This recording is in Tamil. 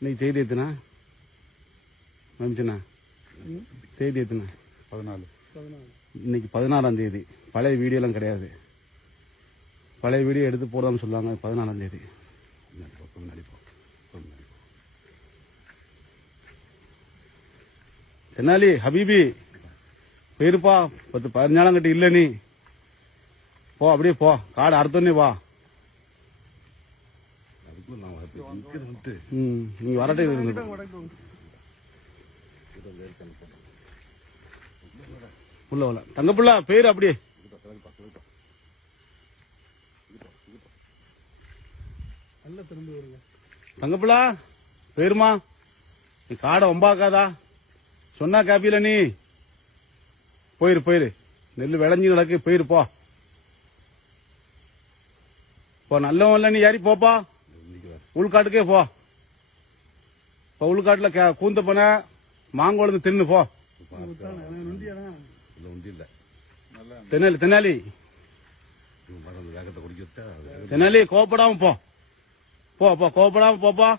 இன்னைக்கு தேதி எத்தனா மேம்ச்சண்ணா? தேதி எத்தனை? 14. இன்னைக்கு 16ஆம் தேதி. பழைய வீடியோலாம் கிடையாது. பழைய வீடியோ எடுத்து போடாமல் சொல்லாங்க. 14ஆம் தேதி. தென்னாலி ஹபீபி போயிருப்பா. 10-15 நாளம் கிட்ட இல்ல. நீ போ, அப்படியே போ. காடு அறுத்தோன்னே வா. நீங்க வரட்டே உள்ள வரல. தங்கப்புள்ள பேரு அப்படியே தங்கப்புள்ளா பேருமா. நீ காடை ஒம்பாக்காதா? சொன்னா காப்பியில நீ போயிரு. நெல்லு விளைஞ்சி நடக்கு. போயிரு போ. நல்லவன்ல நீ ஏறி போப்பா. உள்காட்டுக்கே போ. உள்காட்டுல கூந்த பண்ண மாங்கொழுந்து தின்னு போ. தென்னாலி கோவப்படாம போ. கோவப்படாம போப்பா.